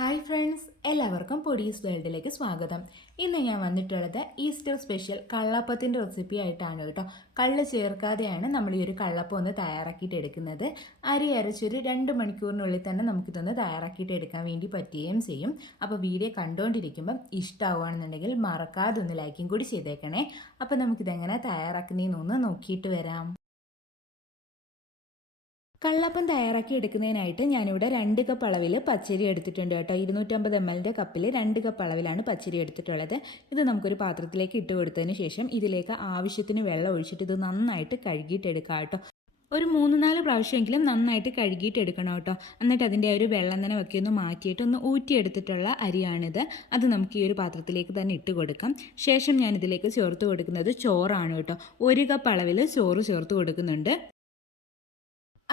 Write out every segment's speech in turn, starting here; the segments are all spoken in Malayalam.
ഹായ് ഫ്രണ്ട്സ് എല്ലാവർക്കും പൊടീസ് വേൾഡിലേക്ക് സ്വാഗതം. ഇന്ന് ഞാൻ വന്നിട്ടുള്ളത് ഈസ്റ്റർ സ്പെഷ്യൽ കള്ളപ്പത്തിന്റെ റെസിപ്പി ആയിട്ടാണ് കേട്ടോ. കള്ള് ചേർക്കാതെയാണ് നമ്മൾ ഈ ഒരു കള്ളപ്പം ഒന്ന് തയ്യാറാക്കിയിട്ട് എടുക്കുന്നത്. അരി അരച്ചൊരു രണ്ട് മണിക്കൂറിനുള്ളിൽ തന്നെ നമുക്കിതൊന്ന് തയ്യാറാക്കിയിട്ട് എടുക്കാൻ വേണ്ടി പറ്റുകയും ചെയ്യും. അപ്പോൾ വീഡിയോ കണ്ടുകൊണ്ടിരിക്കുമ്പം ഇഷ്ടമാവുകയാണെന്നുണ്ടെങ്കിൽ മറക്കാതെ ഒന്ന് ലൈക്കും കൂടി ചെയ്തേക്കണേ. അപ്പോൾ നമുക്കിതെങ്ങനെ തയ്യാറാക്കുന്നതെന്നൊന്ന് നോക്കിയിട്ട് വരാം. കള്ളപ്പം തയ്യാറാക്കി എടുക്കുന്നതിനായിട്ട് ഞാനിവിടെ രണ്ട് കപ്പ് അളവിൽ പച്ചരി എടുത്തിട്ടുണ്ട് കേട്ടോ. ഇരുന്നൂറ്റമ്പത് എം എല്ലിന്റെ കപ്പിൽ രണ്ട് കപ്പ് അളവിലാണ് പച്ചരി എടുത്തിട്ടുള്ളത്. ഇത് നമുക്കൊരു പാത്രത്തിലേക്ക് ഇട്ട് കൊടുത്തതിന് ശേഷം ഇതിലേക്ക് ആവശ്യത്തിന് വെള്ളം ഒഴിച്ചിട്ട് ഇത് നന്നായിട്ട് കഴുകിയിട്ട് എടുക്കാം കേട്ടോ. ഒരു മൂന്ന് നാല് പ്രാവശ്യമെങ്കിലും നന്നായിട്ട് കഴുകിയിട്ട് എടുക്കണം കേട്ടോ. എന്നിട്ട് അതിന്റെ ഒരു വെള്ളം തന്നെ ഒക്കെ ഒന്ന് മാറ്റിയിട്ട് ഒന്ന് ഊറ്റിയെടുത്തിട്ടുള്ള അരിയാണിത്. അത് നമുക്ക് ഈ ഒരു പാത്രത്തിലേക്ക് തന്നെ ഇട്ട് കൊടുക്കാം. ശേഷം ഞാൻ ഇതിലേക്ക് ചേർത്ത് കൊടുക്കുന്നത് ചോറാണ് കേട്ടോ. ഒരു കപ്പ് അളവിൽ ചോറ് ചേർത്ത് കൊടുക്കുന്നുണ്ട്.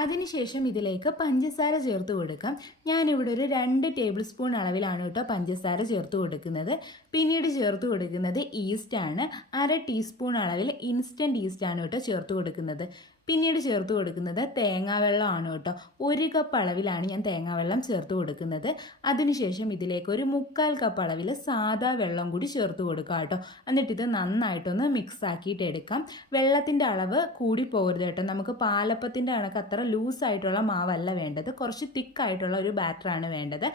അതിനുശേഷം ഇതിലേക്ക് പഞ്ചസാര ചേർത്ത് കൊടുക്കാം. ഞാനിവിടെ ഒരു രണ്ട് ടേബിൾ സ്പൂൺ അളവിലാണ് കേട്ടോ പഞ്ചസാര ചേർത്ത് കൊടുക്കുന്നത്. പിന്നീട് ചേർത്ത് കൊടുക്കുന്നത് ഈസ്റ്റാണ് അര ടീസ്പൂൺ അളവിൽ ഇൻസ്റ്റന്റ് ഈസ്റ്റാണ് കേട്ടോ ചേർത്ത് കൊടുക്കുന്നത്. പിന്നീട് ചേർത്ത് കൊടുക്കുന്നത് തേങ്ങാവെള്ളമാണ് കേട്ടോ. ഒരു കപ്പ് അളവിലാണ് ഞാൻ തേങ്ങാവെള്ളം ചേർത്ത് കൊടുക്കുന്നത്. അതിനുശേഷം ഇതിലേക്ക് ഒരു മുക്കാൽ കപ്പ് അളവിൽ സാദാ വെള്ളം കൂടി ചേർത്ത് കൊടുക്കുക കേട്ടോ. എന്നിട്ട് ഇത് നന്നായിട്ടൊന്ന് മിക്സ് ആക്കിയിട്ട് എടുക്കാം. വെള്ളത്തിന്റെ അളവ് കൂടി പോകരുത് കേട്ടോ. നമുക്ക് പാലപ്പത്തിന്റെ കണക്ക് അത്ര ലൂസായിട്ടുള്ള മാവല്ല വേണ്ടത്. കുറച്ച് തിക്കായിട്ടുള്ള ഒരു ബാറ്ററാണ് വേണ്ടത്.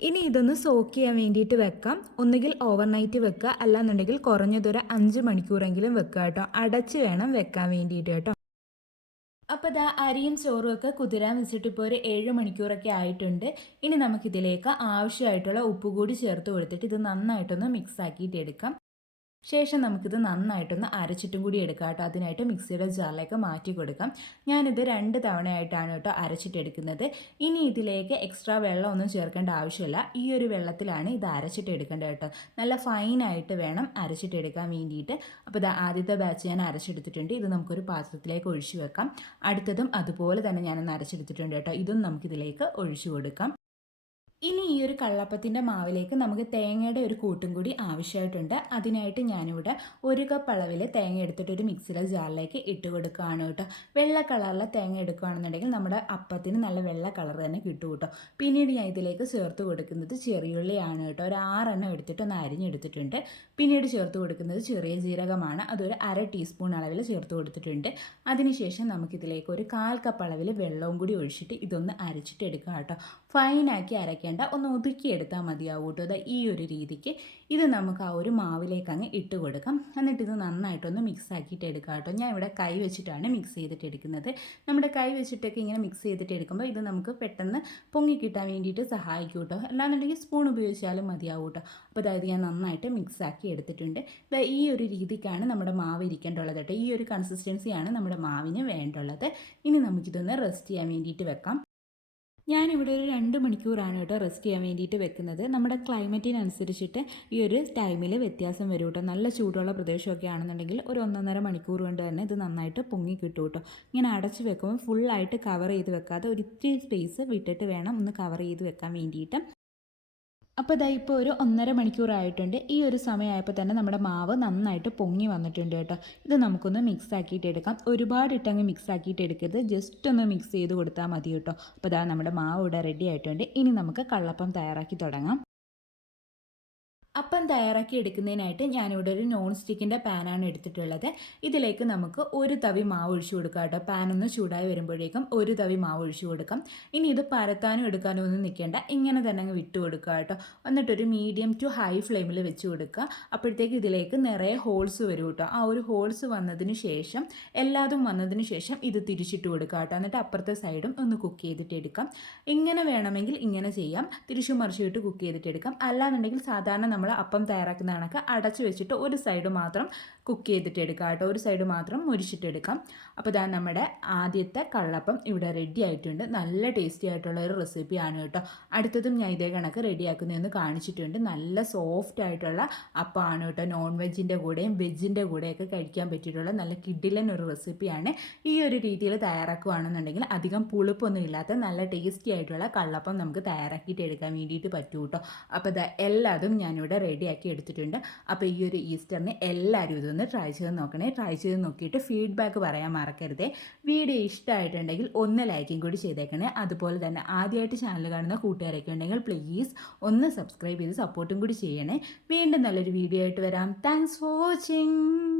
ഇനി ഇതൊന്ന് സോക്ക് ചെയ്യാൻ വേണ്ടിയിട്ട് വെക്കാം. ഒന്നുകിൽ ഓവർനൈറ്റ് വെക്കുക. അല്ലാന്നുണ്ടെങ്കിൽ കുറഞ്ഞതൊരു അഞ്ച് മണിക്കൂറെങ്കിലും വെക്കുക കേട്ടോ. അടച്ച് വേണം വെക്കാൻ വേണ്ടിയിട്ട് കേട്ടോ. അപ്പോൾ ഇതാ അരിയും ചോറും ഒക്കെ കുതിരാൻ വെച്ചിട്ട് ഇപ്പോൾ ഒരു ഏഴ് മണിക്കൂറൊക്കെ ആയിട്ടുണ്ട്. ഇനി നമുക്കിതിലേക്ക് ആവശ്യമായിട്ടുള്ള ഉപ്പ് കൂടി ചേർത്ത് കൊടുത്തിട്ട് ഇത് നന്നായിട്ടൊന്ന് മിക്സ് ആക്കിയിട്ട് എടുക്കാം. ശേഷം നമുക്കിത് നന്നായിട്ടൊന്ന് അരച്ചിട്ടും കൂടി എടുക്കാം കേട്ടോ. അതിനായിട്ട് മിക്സിയുടെ ജാറിലേക്ക് മാറ്റി കൊടുക്കാം. ഞാനിത് രണ്ട് തവണയായിട്ടാണ് കേട്ടോ അരച്ചിട്ടെടുക്കുന്നത്. ഇനി ഇതിലേക്ക് എക്സ്ട്രാ വെള്ളം ഒന്നും ചേർക്കേണ്ട ആവശ്യമില്ല. ഈ ഒരു വെള്ളത്തിലാണ് ഇത് അരച്ചിട്ട് എടുക്കേണ്ടത് കേട്ടോ. നല്ല ഫൈനായിട്ട് വേണം അരച്ചിട്ടെടുക്കാൻ വേണ്ടിയിട്ട്. അപ്പോൾ ഇത് ആദ്യത്തെ ബാച്ച് ഞാൻ അരച്ചെടുത്തിട്ടുണ്ട്. ഇത് നമുക്കൊരു പാത്രത്തിലേക്ക് ഒഴിച്ചു വെക്കാം. അടുത്തതും അതുപോലെ തന്നെ ഞാനൊന്ന് അരച്ചെടുത്തിട്ടുണ്ട് കേട്ടോ. ഇതും നമുക്കിതിലേക്ക് ഒഴിച്ചു കൊടുക്കാം. ഇനി ഈ ഒരു കള്ളപ്പത്തിന്റെ മാവിലേക്ക് നമുക്ക് തേങ്ങയുടെ ഒരു കൂട്ടും കൂടി ആവശ്യമായിട്ടുണ്ട്. അതിനായിട്ട് ഞാനിവിടെ ഒരു കപ്പ് അളവിൽ തേങ്ങ എടുത്തിട്ട് ഒരു മിക്സിയുടെ ജാറിലേക്ക് ഇട്ട് കൊടുക്കുകയാണ് കേട്ടോ. വെള്ള കളറിലെ തേങ്ങ എടുക്കുകയാണെന്നുണ്ടെങ്കിൽ നമ്മുടെ അപ്പത്തിന് നല്ല വെള്ള കളർ തന്നെ കിട്ടും കേട്ടോ. പിന്നീട് ഞാൻ ഇതിലേക്ക് ചേർത്ത് കൊടുക്കുന്നത് ചെറിയുള്ളിയാണ് കേട്ടോ. ഒരു ആറെണ്ണം എടുത്തിട്ട് ഒന്ന് അരിഞ്ഞെടുത്തിട്ടുണ്ട്. പിന്നീട് ചേർത്ത് കൊടുക്കുന്നത് ചെറിയ ജീരകമാണ്. അതൊരു അര ടീസ്പൂൺ അളവിൽ ചേർത്ത് കൊടുത്തിട്ടുണ്ട്. അതിനുശേഷം നമുക്കിതിലേക്ക് ഒരു കാൽ കപ്പ് അളവിൽ വെള്ളവും കൂടി ഒഴിച്ചിട്ട് ഇതൊന്ന് അരച്ചിട്ട് എടുക്കാം കേട്ടോ. ഫൈനാക്കി അരയ്ക്കാൻ വെക്കേണ്ട ഒന്ന് ഒതുക്കിയെടുത്താൽ മതിയാവും കേട്ടോ അതാ ഈ ഒരു രീതിക്ക് ഇത് നമുക്ക് ആ ഒരു മാവിലേക്ക് അങ്ങ് ഇട്ട് കൊടുക്കാം. എന്നിട്ട് ഇത് നന്നായിട്ടൊന്ന് മിക്സ് ആക്കിയിട്ട് എടുക്കാം കേട്ടോ. ഞാൻ ഇവിടെ കൈ വെച്ചിട്ടാണ് മിക്സ് ചെയ്തിട്ട് എടുക്കുന്നത്. നമ്മുടെ കൈ വെച്ചിട്ടൊക്കെ ഇങ്ങനെ മിക്സ് ചെയ്തിട്ട് എടുക്കുമ്പോൾ ഇത് നമുക്ക് പെട്ടെന്ന് പൊങ്ങി കിട്ടാൻ വേണ്ടിയിട്ട് സഹായിക്കും കേട്ടോ. അല്ലാന്നുണ്ടെങ്കിൽ സ്പൂൺ ഉപയോഗിച്ചാലും മതിയാവും കേട്ടോ അപ്പോൾ അതായത് ഞാൻ നന്നായിട്ട് മിക്സ് ആക്കി എടുത്തിട്ടുണ്ട്. ഈ ഒരു രീതിക്കാണ് നമ്മുടെ മാവ് ഇരിക്കേണ്ടുള്ളത് കേട്ടോ. ഈ ഒരു കൺസിസ്റ്റൻസിയാണ് നമ്മുടെ മാവിന് വേണ്ടുള്ളത്. ഇനി നമുക്കിതൊന്ന് റെസ്റ്റ് ചെയ്യാൻ വേണ്ടിയിട്ട് വെക്കാം. ഞാനിവിടെ ഒരു രണ്ട് മണിക്കൂറാണ് കേട്ടോ റെസ്റ്റ് ചെയ്യാൻ വേണ്ടിയിട്ട് വെക്കുന്നത്. നമ്മുടെ ക്ലൈമറ്റിനനുസരിച്ചിട്ട് ഈ ഒരു ടൈമിൽ വ്യത്യാസം വരും കേട്ടോ. നല്ല ചൂടുള്ള പ്രദേശമൊക്കെ ആണെന്നുണ്ടെങ്കിൽ ഒരു ഒന്നൊന്നര മണിക്കൂർ കൊണ്ട് തന്നെ ഇത് നന്നായിട്ട് പൊങ്ങി കിട്ടും കേട്ടോ. ഇങ്ങനെ അടച്ച് വെക്കുമ്പോൾ ഫുള്ളായിട്ട് കവർ ചെയ്ത് വെക്കാതെ ഒരു ഇത്തിരി സ്പേസ് വിട്ടിട്ട് വേണം ഒന്ന് കവർ ചെയ്ത് വെക്കാൻ വേണ്ടിയിട്ട്. അപ്പോൾ ഇതാ ഇപ്പോൾ ഒരു ഒന്നര മണിക്കൂറായിട്ടുണ്ട് ഈ ഒരു സമയമായപ്പോൾ തന്നെ നമ്മുടെ മാവ് നന്നായിട്ട് പൊങ്ങി വന്നിട്ടുണ്ട് കേട്ടോ. ഇത് നമുക്കൊന്ന് മിക്സ് ആക്കിയിട്ട് എടുക്കാം. ഒരുപാട് ഇട്ടങ്ങ് മിക്സ് ആക്കിയിട്ട് എടുക്കരുത്. ജസ്റ്റ് ഒന്ന് മിക്സ് ചെയ്ത് കൊടുത്താൽ മതി കേട്ടോ. അപ്പോൾ ഇതാ നമ്മുടെ മാവ് ഇവിടെ റെഡി ആയിട്ടുണ്ട്. ഇനി നമുക്ക് കള്ളപ്പം തയ്യാറാക്കി തുടങ്ങാം. അപ്പം തയ്യാറാക്കി എടുക്കുന്നതിനായിട്ട് ഞാനിവിടെ ഒരു നോൺ സ്റ്റിക്കിന്റെ പാനാണ് എടുത്തിട്ടുള്ളത്. ഇതിലേക്ക് നമുക്ക് ഒരു തവി മാവ് ഒഴിച്ചു കൊടുക്കാം കേട്ടോ. പാനൊന്ന് ചൂടായി വരുമ്പോഴേക്കും ഒരു തവി മാവ് ഒഴിച്ചു കൊടുക്കാം. ഇനി ഇത് പരത്താനും എടുക്കാനും ഒന്നും നിൽക്കേണ്ട. ഇങ്ങനെ തന്നെ അങ്ങ് വിട്ടു കൊടുക്കുക കേട്ടോ. എന്നിട്ടൊരു മീഡിയം ടു ഹൈ ഫ്ലെയിമിൽ വെച്ച് കൊടുക്കുക. അപ്പോഴത്തേക്ക് ഇതിലേക്ക് നിറയെ ഹോൾസ് വരും കേട്ടോ. ആ ഒരു ഹോൾസ് വന്നതിന് ശേഷം എല്ലാതും വന്നതിന് ശേഷം ഇത് തിരിച്ചിട്ട് കൊടുക്കുക കേട്ടോ. എന്നിട്ട് അപ്പുറത്തെ സൈഡും ഒന്ന് കുക്ക് ചെയ്തിട്ട് എടുക്കാം. ഇങ്ങനെ വേണമെങ്കിൽ ഇങ്ങനെ ചെയ്യാം. തിരിച്ചു മറിച്ചിട്ട് കുക്ക് ചെയ്തിട്ട് എടുക്കാം. അല്ലാന്നുണ്ടെങ്കിൽ സാധാരണ നമ്മൾ അപ്പം തയ്യാറാക്കുന്ന കണക്ക് അടച്ചു വെച്ചിട്ട് ഒരു സൈഡ് മാത്രം കുക്ക് ചെയ്തിട്ട് എടുക്കാം കേട്ടോ. ഒരു സൈഡ് മാത്രം മുരിച്ചിട്ടെടുക്കാം അപ്പോൾ ഇതാ നമ്മുടെ ആദ്യത്തെ കള്ളപ്പം ഇവിടെ റെഡി ആയിട്ടുണ്ട്. നല്ല ടേസ്റ്റി ആയിട്ടുള്ള ഒരു റെസിപ്പിയാണ് കേട്ടോ. അടുത്തതും ഞാൻ ഇതേ കണക്ക് റെഡിയാക്കുന്നതെന്ന് കാണിച്ചിട്ടുണ്ട്. നല്ല സോഫ്റ്റ് ആയിട്ടുള്ള അപ്പമാണ് കേട്ടോ. നോൺ വെജിന്റെ കൂടെയും വെജിന്റെ കൂടെയൊക്കെ കഴിക്കാൻ പറ്റിയിട്ടുള്ള നല്ല കിഡിലൻ ഒരു റെസിപ്പിയാണ് ഈ ഒരു രീതിയിൽ തയ്യാറാക്കുകയാണെന്നുണ്ടെങ്കിൽ അധികം പുളിപ്പൊന്നും ഇല്ലാത്ത നല്ല ടേസ്റ്റി ആയിട്ടുള്ള കള്ളപ്പം നമുക്ക് തയ്യാറാക്കിയിട്ട് എടുക്കാൻ വേണ്ടിയിട്ട് പറ്റൂ കേട്ടോ. അപ്പോൾ ഇതാ എല്ലാതും ഞാനിവിടെ ഞാനിവിടെ റെഡിയാക്കി എടുത്തിട്ടുണ്ട്. അപ്പോൾ ഈ ഒരു ഈസ്റ്ററിന് എല്ലാവരും ഇതൊന്ന് ട്രൈ ചെയ്ത് നോക്കണേ. ട്രൈ ചെയ്ത് നോക്കിയിട്ട് ഫീഡ്ബാക്ക് പറയാൻ മറക്കരുതേ. വീഡിയോ ഇഷ്ടമായിട്ടുണ്ടെങ്കിൽ ഒന്ന് ലൈക്കും കൂടി ചെയ്തേക്കണേ. അതുപോലെ തന്നെ ആദ്യമായിട്ട് ചാനൽ കാണുന്ന കൂട്ടുകാരൊക്കെ ഉണ്ടെങ്കിൽ പ്ലീസ് ഒന്ന് സബ്സ്ക്രൈബ് ചെയ്ത് സപ്പോർട്ടും കൂടി ചെയ്യണേ. വീണ്ടും നല്ലൊരു വീഡിയോ ആയിട്ട് വരാം. Thanks for watching